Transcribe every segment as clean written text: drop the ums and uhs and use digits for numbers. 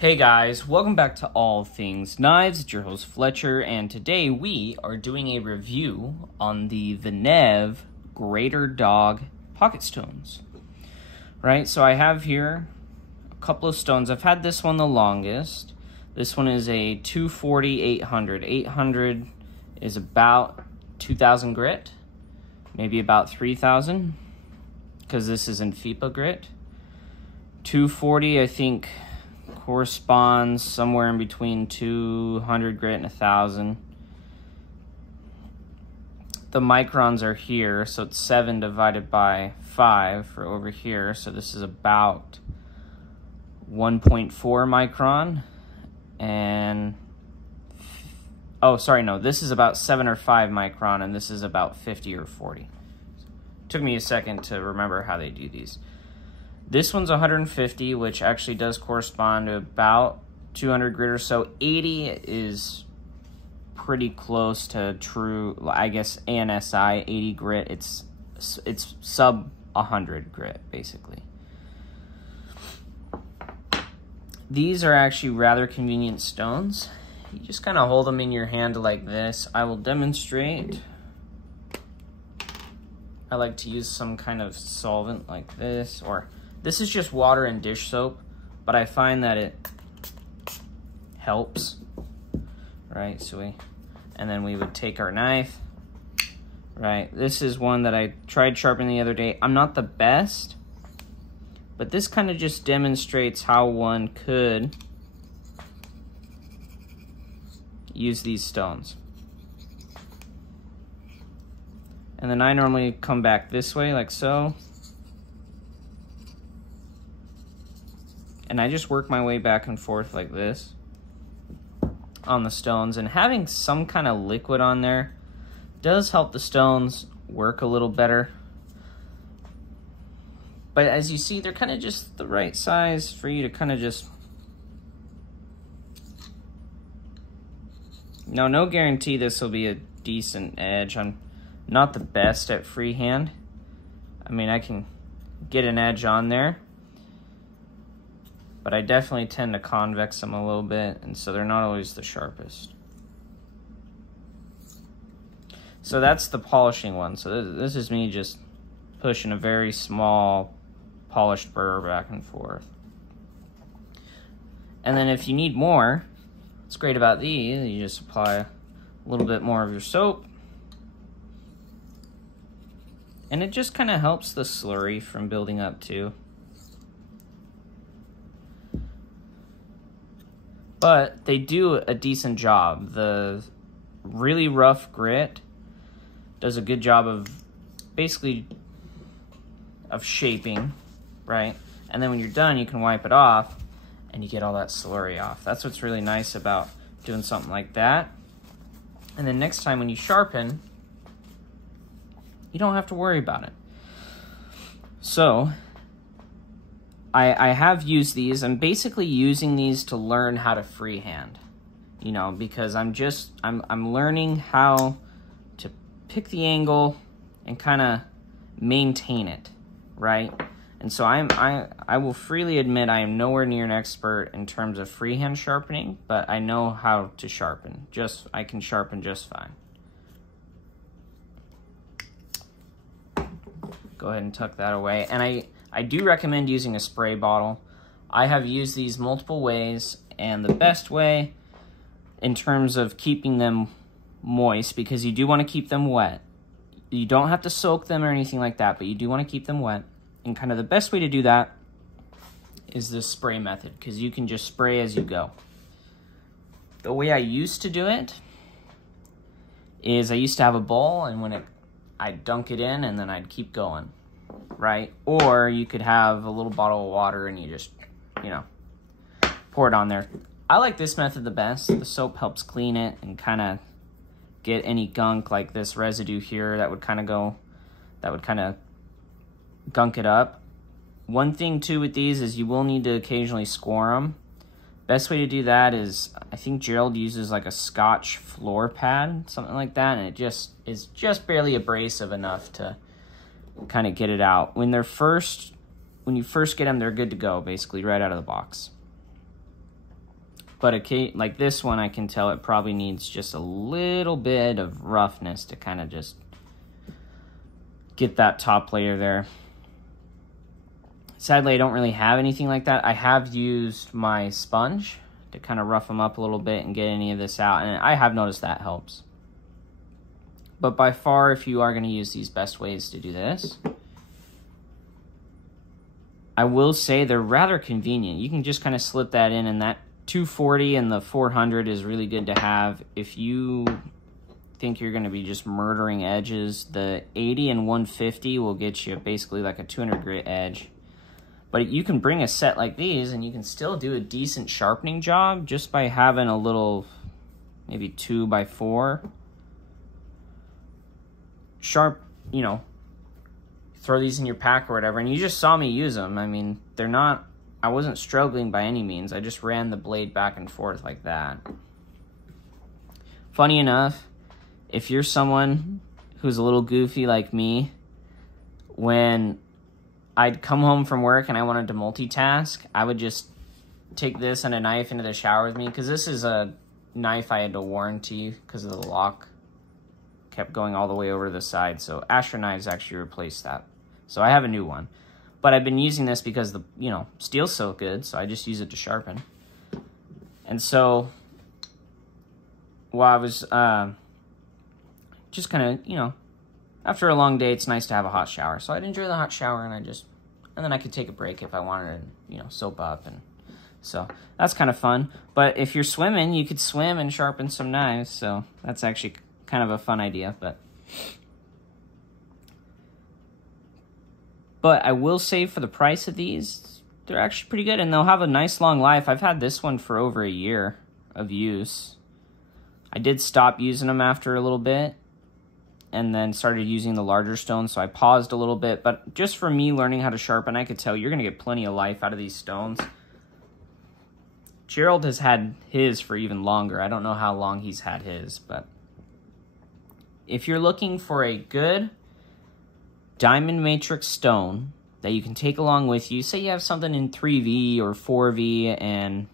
Hey guys, welcome back to All Things Knives. It's your host Fletcher, and today we are doing a review on the Venev Greater Dog Pocket Stones. Right, so I have here a couple of stones. I've had this one the longest. This one is a 240 800. 800 is about 2,000 grit, maybe about 3,000, because this is in FIPA grit. 240, I think, corresponds somewhere in between 200 grit and 1,000. The microns are here, so it's 7 divided by 5 for over here, so this is about 1.4 micron, and oh sorry, no, this is about 7 or 5 micron, and this is about 50 or 40. Took me a second to remember how they do these. This one's 150, which actually does correspond to about 200 grit or so. 80 is pretty close to true, I guess, ANSI, 80 grit. It's sub 100 grit, basically. These are actually rather convenient stones. You just kind of hold them in your hand like this. I will demonstrate. I like to use some kind of solvent like this, or this is just water and dish soap, but I find that it helps, right? And then we would take our knife, right? This is one that I tried sharpening the other day. I'm not the best, but this kind of just demonstrates how one could use these stones. And then I normally come back this way, like so. And I just work my way back and forth like this on the stones. And having some kind of liquid on there does help the stones work a little better. But as you see, they're kind of just the right size for you to kind of just... Now, no guarantee this will be a decent edge. I'm not the best at freehand. I mean, I can get an edge on there, but I definitely tend to convex them a little bit, and so they're not always the sharpest. So that's the polishing one. So this is me just pushing a very small polished burr back and forth. And then if you need more, what's great about these, you just apply a little bit more of your soap, and it just kind of helps the slurry from building up too. But they do a decent job. The really rough grit does a good job of basically of shaping, right? And then when you're done, you can wipe it off and you get all that slurry off. That's what's really nice about doing something like that. And then next time when you sharpen, you don't have to worry about it. So I have used these. I'm basically using these to learn how to freehand, you know, because I'm learning how to pick the angle and kind of maintain it, right? And so I will freely admit I am nowhere near an expert in terms of freehand sharpening, but I know how to sharpen. I can sharpen just fine. Go ahead and tuck that away. And I do recommend using a spray bottle. I have used these multiple ways, and the best way in terms of keeping them moist, because you do want to keep them wet. You don't have to soak them or anything like that, but you do want to keep them wet. And kind of the best way to do that is this spray method, because you can just spray as you go. The way I used to do it is I used to have a bowl, and I'd dunk it in, and then I'd keep going, right? Or you could have a little bottle of water and you just, you know, pour it on there. I like this method the best. The soap helps clean it and kind of get any gunk like this residue here that would kind of gunk it up. One thing too with these is you will need to occasionally score them. Best way to do that is, I think Gerald uses like a Scotch floor pad, something like that, and it is just barely abrasive enough to kind of get it out. When you first get them, they're good to go, basically right out of the box. But like this one, I can tell it probably needs just a little bit of roughness to kind of just get that top layer there. Sadly, I don't really have anything like that. I have used my sponge to kind of rough them up a little bit and get any of this out, and I have noticed that helps. But by far, if you are going to use these, best ways to do this, I will say they're rather convenient. You can just kind of slip that in, and that 240 and the 400 is really good to have if you think you're going to be just murdering edges. The 80 and 150 will get you basically like a 200 grit edge. But you can bring a set like these and you can still do a decent sharpening job just by having a little, maybe 2x4 sharp, you know, throw these in your pack or whatever. And you just saw me use them. I mean, they're not, I wasn't struggling by any means. I just ran the blade back and forth like that. Funny enough, if you're someone who's a little goofy like me, when I'd come home from work and I wanted to multitask, I would just take this and a knife into the shower with me, because this is a knife I had to warranty because of the lock kept going all the way over to the side. So Asher Knives actually replaced that. So I have a new one. But I've been using this because the, you know, steel's so good, so I just use it to sharpen. And so while I was just kind of, you know, after a long day, it's nice to have a hot shower. So I'd enjoy the hot shower, and then I could take a break if I wanted to, you know, soap up. And so that's kind of fun. But if you're swimming, you could swim and sharpen some knives. So that's actually kind of a fun idea. But I will say, for the price of these, they're actually pretty good, and they'll have a nice long life. I've had this one for over a year of use. I did stop using them after a little bit, and then started using the larger stones, so I paused a little bit. But just for me learning how to sharpen, I could tell you're going to get plenty of life out of these stones. Gerald has had his for even longer. I don't know how long he's had his, but if you're looking for a good diamond matrix stone that you can take along with you, say you have something in 3V or 4V and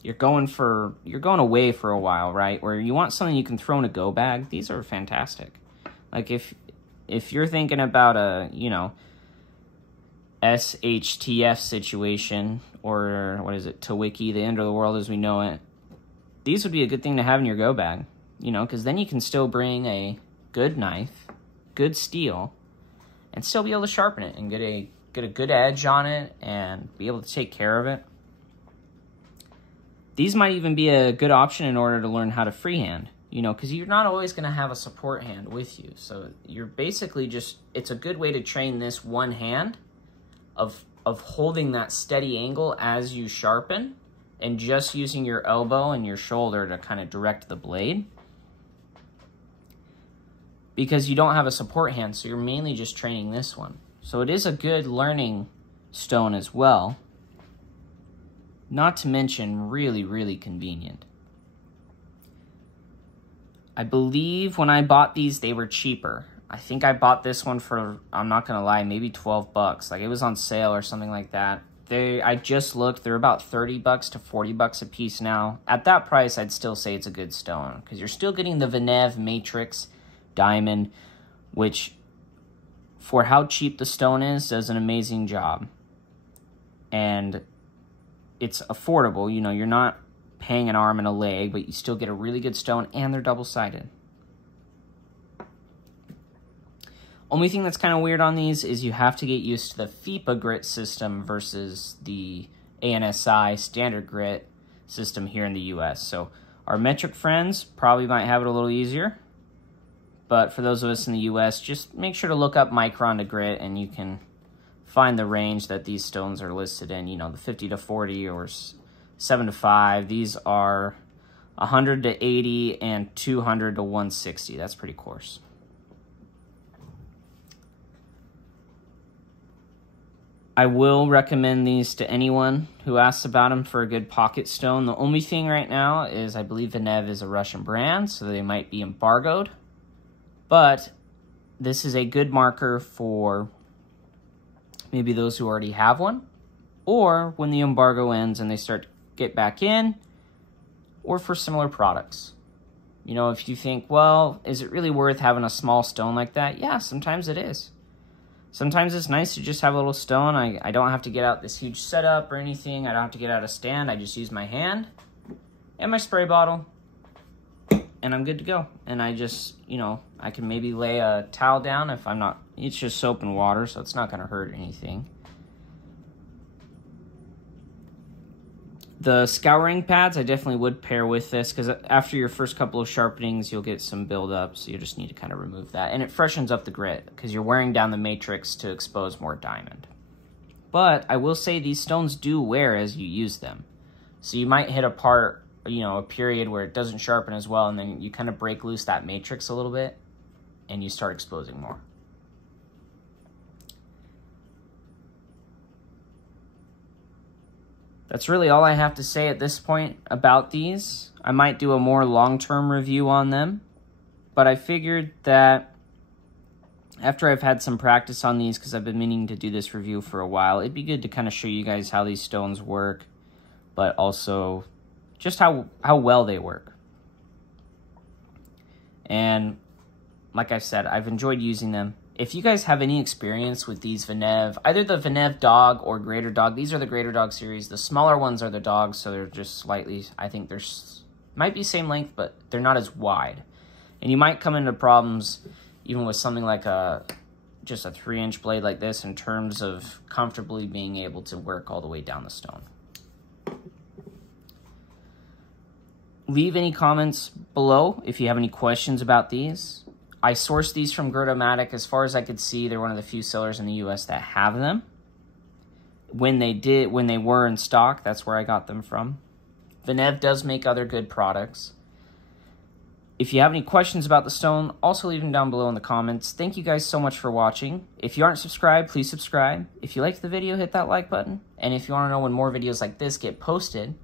you're going away for a while, right? Or you want something you can throw in a go bag, these are fantastic. Like if you're thinking about a, you know, SHTF situation, or what is it, Tawiki, the end of the world as we know it, these would be a good thing to have in your go bag, you know, because then you can still bring a good knife, good steel, and still be able to sharpen it and get a good edge on it and be able to take care of it. These might even be a good option in order to learn how to freehand, you know, because you're not always going to have a support hand with you. So you're basically just, it's a good way to train this one hand of holding that steady angle as you sharpen and just using your elbow and your shoulder to kind of direct the blade. Because you don't have a support hand, so you're mainly just training this one. So it is a good learning stone as well. Not to mention really, really convenient. I believe when I bought these, they were cheaper. I think I bought this one for, I'm not gonna lie, maybe 12 bucks. Like, it was on sale or something like that. I just looked, they're about 30 bucks to 40 bucks a piece now. At that price, I'd still say it's a good stone, because you're still getting the Venev Matrix Diamond, which, for how cheap the stone is, does an amazing job. And it's affordable, you know, you're not paying an arm and a leg, but you still get a really good stone, and they're double-sided. Only thing that's kind of weird on these is you have to get used to the FIPA grit system versus the ANSI standard grit system here in the US. So our metric friends probably might have it a little easier. But for those of us in the US, just make sure to look up micron to grit, and you can find the range that these stones are listed in. You know, the 50 to 40 or 7 to 5. These are 100 to 80 and 200 to 160. That's pretty coarse. I will recommend these to anyone who asks about them for a good pocket stone. The only thing right now is I believe Venev is a Russian brand, so they might be embargoed. But this is a good marker for maybe those who already have one, or when the embargo ends and they start to get back in, or for similar products. You know, if you think, well, is it really worth having a small stone like that? Yeah, sometimes it is. Sometimes it's nice to just have a little stone. I don't have to get out this huge setup or anything. I don't have to get out a stand. I just use my hand and my spray bottle, and I'm good to go. And I just, you know, I can maybe lay a towel down if I'm not, it's just soap and water, so it's not going to hurt anything. The scouring pads, I definitely would pair with this, because after your first couple of sharpenings, you'll get some buildup, so you just need to kind of remove that. And it freshens up the grit, because you're wearing down the matrix to expose more diamond. But I will say these stones do wear as you use them. So you might hit a part, you know, a period where it doesn't sharpen as well, and then you kind of break loose that matrix a little bit, and you start exposing more. That's really all I have to say at this point about these. I might do a more long-term review on them, but I figured that after I've had some practice on these, because I've been meaning to do this review for a while, it'd be good to kind of show you guys how these stones work, but also just how well they work. And like I said, I've enjoyed using them. If you guys have any experience with these Venev, either the Venev Dog or Greater Dog, these are the Greater Dog series. The smaller ones are the dogs, so they're just slightly, I think they're, might be same length, but they're not as wide. And you might come into problems even with something like just a 3-inch blade like this in terms of comfortably being able to work all the way down the stone. Leave any comments below if you have any questions about these. I sourced these from Grotto-Matic. As far as I could see, they're one of the few sellers in the US that have them. When they were in stock, that's where I got them from. Venev does make other good products. If you have any questions about the stone, also leave them down below in the comments. Thank you guys so much for watching. If you aren't subscribed, please subscribe. If you liked the video, hit that like button. And if you want to know when more videos like this get posted,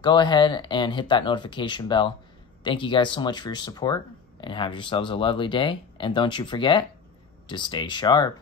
go ahead and hit that notification bell. Thank you guys so much for your support, and have yourselves a lovely day. And don't you forget to stay sharp.